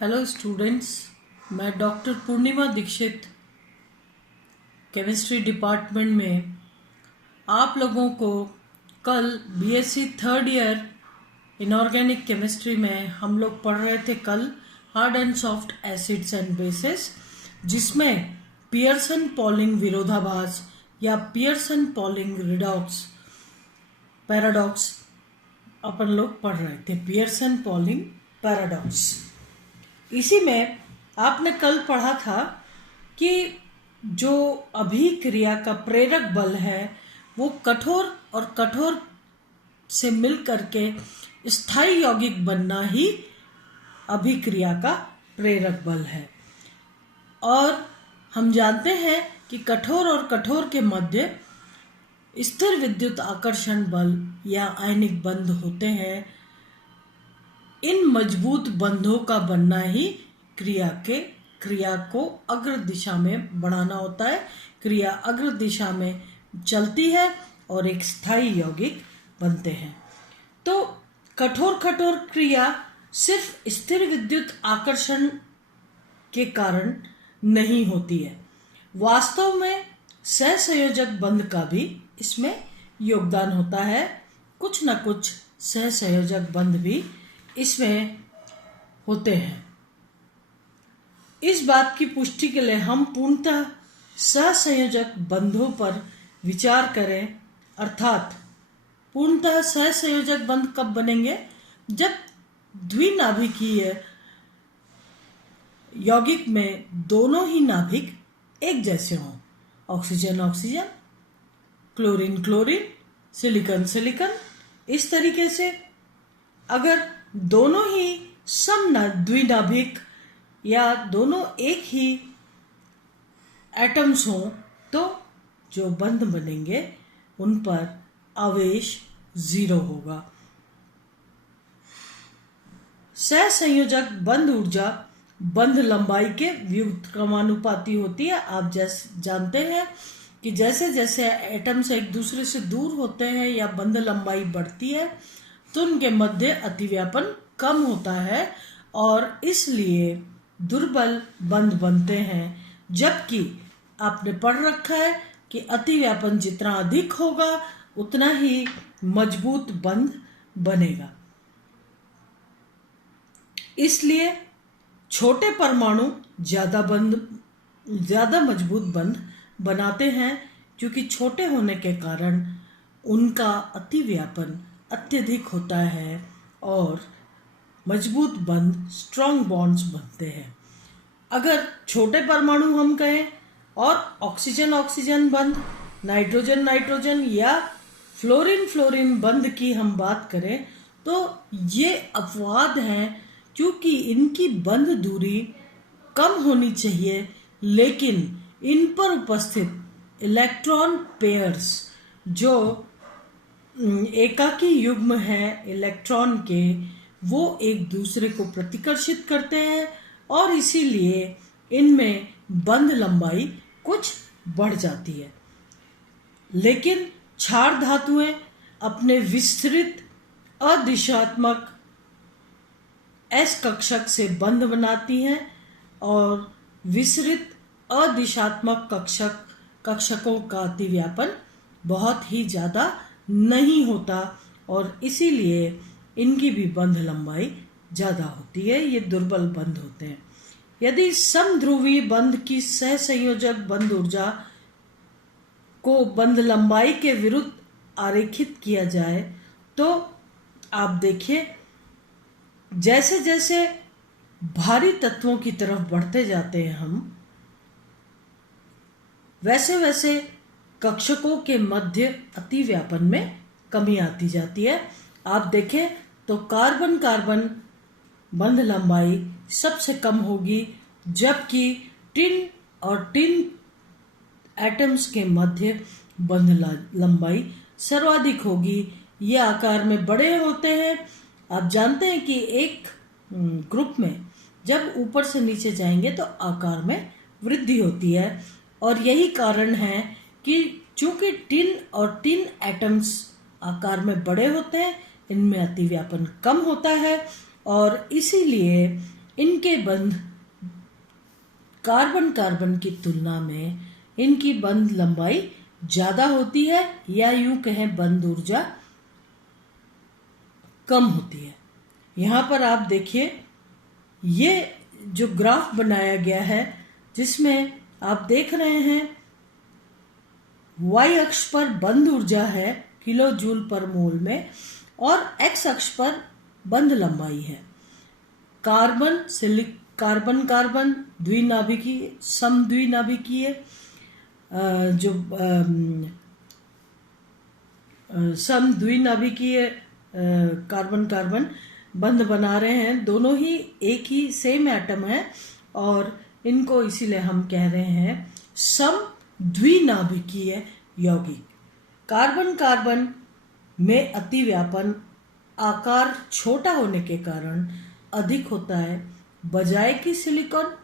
Hello students, मैं doctor पूर्णिमा Dixit chemistry department में आप लोगों को कल BSc third year inorganic chemistry में हम लोग पढ़ रहे थे कल hard and soft acids and bases, जिसमें पियर्सन पॉलिंग विरोधाभास या पियर्सन पॉलिंग रिडॉक्स पैराडॉक्स अपन लोग पढ़ रहे थे। पियर्सन पॉलिंग पैराडॉक्स, इसी में आपने कल पढ़ा था कि जो अभिक्रिया का प्रेरक बल है वो कठोर और कठोर से मिल करके स्थायी यौगिक बनना ही अभिक्रिया का प्रेरक बल है। और हम जानते हैं कि कठोर और कठोर के मध्य स्थिर विद्युत आकर्षण बल या आयनिक बंध होते हैं। इन मजबूत बंधों का बनना ही क्रिया को अग्र दिशा में बढ़ाना होता है। क्रिया अग्र दिशा में चलती है और एक स्थायी यौगिक बनते हैं। तो कठोर क्रिया सिर्फ स्थिर विद्युत आकर्षण के कारण नहीं होती है, वास्तव में सहसंयोजक बंध का भी इसमें योगदान होता है। कुछ न कुछ सहसंयोजक बंध भी इसमें होते हैं। इस बात की पुष्टि के लिए हम पूर्णतः सहसंयोजक बंधों पर विचार करें, अर्थात पूर्णतः सहसंयोजक बंध कब बनेंगे? जब द्विनाभिकीय यौगिक में दोनों ही नाभिक एक जैसे हों, oxygen oxygen, chlorine chlorine, silicon silicon. इस तरीके से अगर दोनों ही द्विनाभिक या दोनों एक ही एटम्स हों तो जो बंध बनेंगे उन पर आवेश 0 होगा। सहसंयोजक बंध ऊर्जा बंध लंबाई के व्युत्क्रमानुपाती होती है। आप जानते हैं कि जैसे जैसे एटम्स एक दूसरे से दूर होते हैं या बंध लंबाई बढ़ती है तो उनके मध्य अतिव्यापन कम होता है और इसलिए दुर्बल बंध बनते हैं। जबकि आपने पढ़ रखा है कि अतिव्यापन जितना अधिक होगा उतना ही मजबूत बंध बनेगा। इसलिए छोटे परमाणु ज्यादा मजबूत बंध बनाते हैं, क्योंकि छोटे होने के कारण उनका अतिव्यापन अत्यधिक होता है और मजबूत बंध स्ट्रॉन्ग बॉन्ड्स बनते हैं। अगर छोटे परमाणु हम कहें और ऑक्सीजन ऑक्सीजन बंध, नाइट्रोजन नाइट्रोजन या फ्लोरीन फ्लोरीन बंध की हम बात करें तो ये अपवाद हैं, क्योंकि इनकी बंध दूरी कम होनी चाहिए, लेकिन इन पर उपस्थित इलेक्ट्रॉन पेयर्स जो एकाकी युग्म है इलेक्ट्रॉन के, वो एक दूसरे को प्रतिकर्षित करते हैं और इसीलिए इनमें बंध लंबाई कुछ बढ़ जाती है। लेकिन क्षार धातुएं अपने विस्तृत अदिशात्मक S कक्षक से बंध बनाती हैं और विस्तृत अदिशात्मक कक्षकों का अतिव्यापन बहुत ही ज्यादा नहीं होता और इसीलिए इनकी भी बंध लंबाई ज्यादा होती है। ये दुर्बल बंध होते हैं। यदि समध्रुवीय बंध की सहसंयोजक बंध ऊर्जा को बंध लंबाई के विरुद्ध आरेखित किया जाए तो आप देखिए, जैसे जैसे भारी तत्वों की तरफ बढ़ते जाते हैं हम, वैसे वैसे कक्षकों के मध्य अतिव्यापन में कमी आती जाती है। आप देखें तो कार्बन कार्बन बंध लंबाई सबसे कम होगी, जबकि टिन और टिन एटम्स के मध्य बंध लंबाई सर्वाधिक होगी। ये आकार में बड़े होते हैं। आप जानते हैं कि एक ग्रुप में जब ऊपर से नीचे जाएंगे तो आकार में वृद्धि होती है और यही कारण है कि चूंकि टिन और टिन एटम्स आकार में बड़े होते हैं, इनमें अतिव्यापन कम होता है और इसीलिए इनके बंध कार्बन कार्बन की तुलना में इनकी बंध लंबाई ज्यादा होती है, या यूं कहें बंध ऊर्जा कम होती है। यहाँ पर आप देखिए, ये जो ग्राफ बनाया गया है जिसमें आप देख रहे हैं y अक्ष पर बंध ऊर्जा है किलो जूल पर मोल में, और x अक्ष पर बंध लंबाई है। कार्बन कार्बन द्विनाभिकीय समद्विनाभिकीय जो समद्विनाभिकीय कार्बन कार्बन बंध बना रहे हैं, दोनों ही एक ही सेम एटम है, और इनको इसीलिए हम कह रहे हैं समद्विनाभिकीय यौगिक। कार्बन कार्बन में अतिव्यापन आकार छोटा होने के कारण अधिक होता है, बजाय कि सिलिकॉन,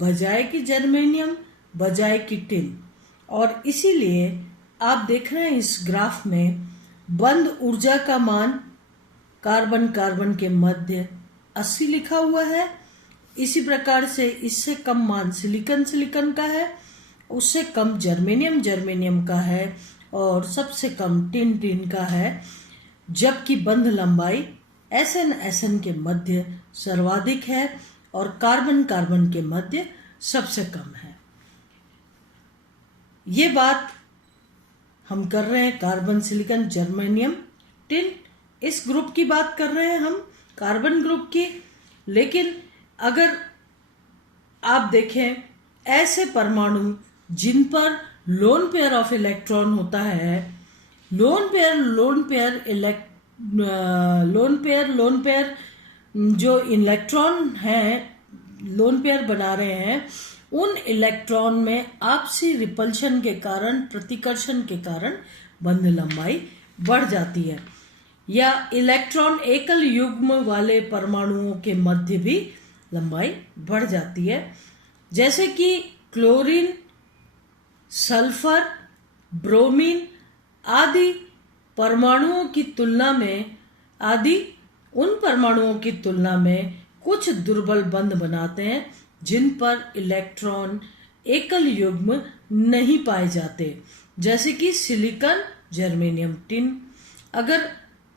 बजाय कि जर्मेनियम, बजाय कि टिन। और इसीलिए आप देख रहे हैं इस ग्राफ में बंध ऊर्जा का मान कार्बन कार्बन के मध्य 80 लिखा हुआ है। इसी प्रकार से इससे कम मान सिलिकॉन का है, उससे कम जर्मेनियम का है, और सबसे कम टिन का है। जबकि बंध लंबाई SN के मध्य सर्वाधिक है और कार्बन कार्बन के मध्य सबसे कम है। ये बात हम कर रहे हैं कार्बन सिलिकॉन जर्मेनियम टिन, इस ग्रुप की बात कर रहे हैं हम, कार्बन ग्रुप की। लेकिन अगर आप देखें ऐसे परमाणु जिन पर लोन पेयर ऑफ इलेक्ट्रॉन होता है, लोन पेयर जो इलेक्ट्रॉन हैं, लोन पेयर बना रहे हैं, उन इलेक्ट्रॉन में आपसी रिपल्शन के कारण, प्रतिकर्षण के कारण बंध लंबाई बढ़ जाती है। या इलेक्ट्रॉन एकल युग्म वाले परमाणुओं के मध्य भी लंबाई बढ़ जाती है, जैसे कि क्लोरीन, सल्फर, ब्रोमीन आदि परमाणुओं की तुलना में उन परमाणुओं की तुलना में कुछ दुर्बल बंध बनाते हैं जिन पर इलेक्ट्रॉन एकल युग्म नहीं पाए जाते, जैसे कि सिलिकॉन, जर्मेनियम, टिन। अगर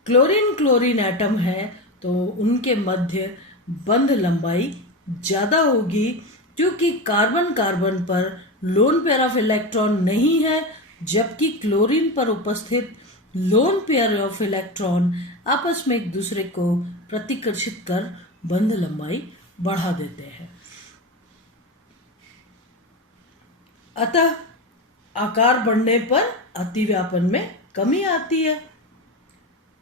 क्लोरीन एटम है तो उनके मध्य बंध लंबाई ज्यादा होगी, क्योंकि कार्बन कार्बन पर लोन पेयर ऑफ इलेक्ट्रॉन नहीं है, जबकि क्लोरीन पर उपस्थित लोन पेयर ऑफ इलेक्ट्रॉन आपस में एक दूसरे को प्रतिकर्षित कर बंध लंबाई बढ़ा देते हैं। अतः आकार बढ़ने पर अतिव्यापन में कमी आती है,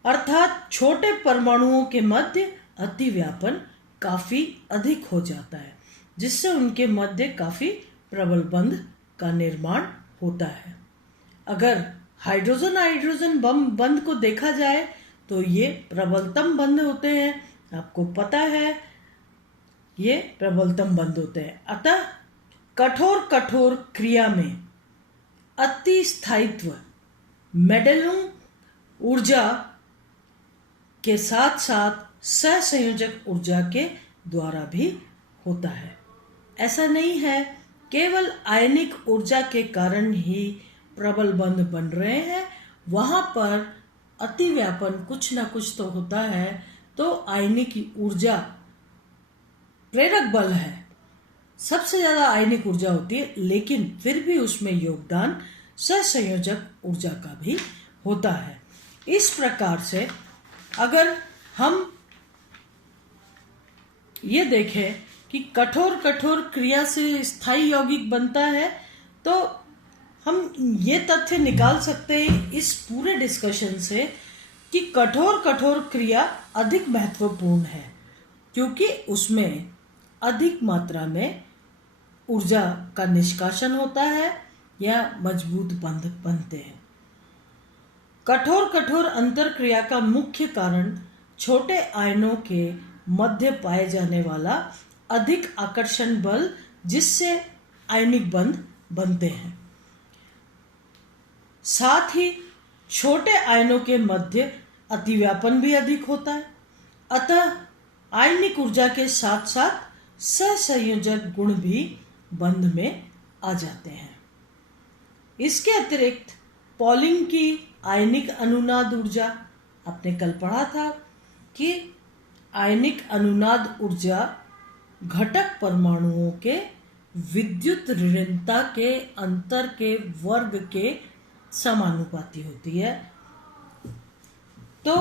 अर्थात छोटे परमाणुओं के मध्य अतिव्यापन काफी अधिक हो जाता है, जिससे उनके मध्य काफी प्रबल बंध का निर्माण होता है। अगर हाइड्रोजन बंध को देखा जाए तो ये प्रबलतम बंध होते हैं, आपको पता है ये प्रबलतम बंध होते हैं। अतः कठोर क्रिया में अति स्थायित्व मेंडेलियन ऊर्जा के साथ साथ सहसंयोजक ऊर्जा के द्वारा भी होता है। ऐसा नहीं है केवल आयनिक ऊर्जा के कारण ही प्रबल बंध बन रहे हैं, वहां पर अतिव्यापन कुछ ना कुछ तो होता है। तो आयनिक ऊर्जा प्रेरक बल है, सबसे ज्यादा आयनिक ऊर्जा होती है, लेकिन फिर भी उसमें योगदान सहसंयोजक ऊर्जा का भी होता है। इस प्रकार से अगर हम ये देखें कि कठोर क्रिया से स्थायी यौगिक बनता है, तो हम ये तथ्य निकाल सकते हैं इस पूरे डिस्कशन से कि कठोर क्रिया अधिक महत्वपूर्ण है, क्योंकि उसमें अधिक मात्रा में ऊर्जा का निष्कासन होता है या मजबूत बंध बनते हैं। कठोर अंतर क्रिया का मुख्य कारण छोटे आयनों के मध्य पाए जाने वाला अधिक आकर्षण बल, जिससे आयनिक बंध बनते हैं। साथ ही छोटे आयनों के मध्य अतिव्यापन भी अधिक होता है। अतः आयनिक ऊर्जा के साथ साथ सहसंयोजक गुण भी बंध में आ जाते हैं। इसके अतिरिक्त पॉलिंग की आयनिक अनुनाद ऊर्जा, आपने कल पढ़ा था कि आयनिक अनुनाद ऊर्जा घटक परमाणुओं के विद्युत ऋणता के अंतर के वर्ग के समानुपाती होती है। तो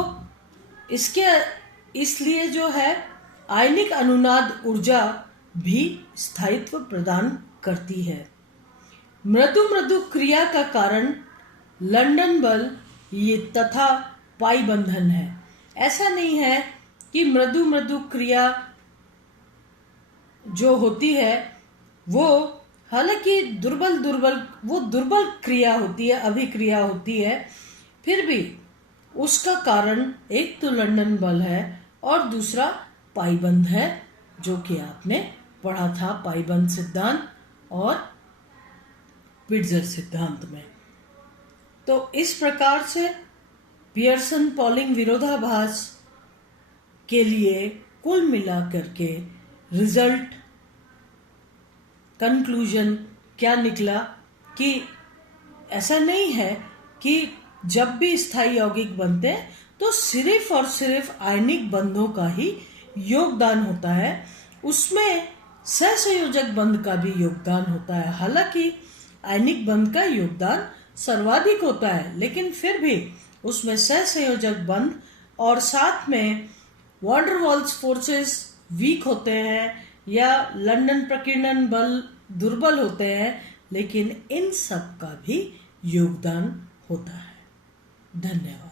इसलिए जो है आयनिक अनुनाद ऊर्जा भी स्थायित्व प्रदान करती है। मृदु मृदु क्रिया का कारण लंदन बल ये तथा पाई बंधन है। ऐसा नहीं है कि मृदु मृदु क्रिया जो होती है वो, हालांकि दुर्बल क्रिया होती है, अभिक्रिया होती है, फिर भी उसका कारण एक तो लंदन बल है और दूसरा पाईबंध है, जो कि आपने पढ़ा था पाईबंध सिद्धांत और पिट्जर सिद्धांत में। तो इस प्रकार से पियर्सन पॉलिंग विरोधाभास के लिए कुल मिलाकर के रिजल्ट कंक्लूजन क्या निकला कि ऐसा नहीं है कि जब भी स्थायी यौगिक बनते हैं तो सिर्फ और सिर्फ आयनिक बंधों का ही योगदान होता है, उसमें सहसंयोजक बंध का भी योगदान होता है। हालांकि आयनिक बंध का योगदान सर्वाधिक होता है, लेकिन फिर भी उसमें सहसंयोजक बंध और साथ में van der Waals forces week होते हैं या लंदन प्रकीर्णन बल दुर्बल होते हैं, लेकिन इन सब का भी योगदान होता है। धन्यवाद।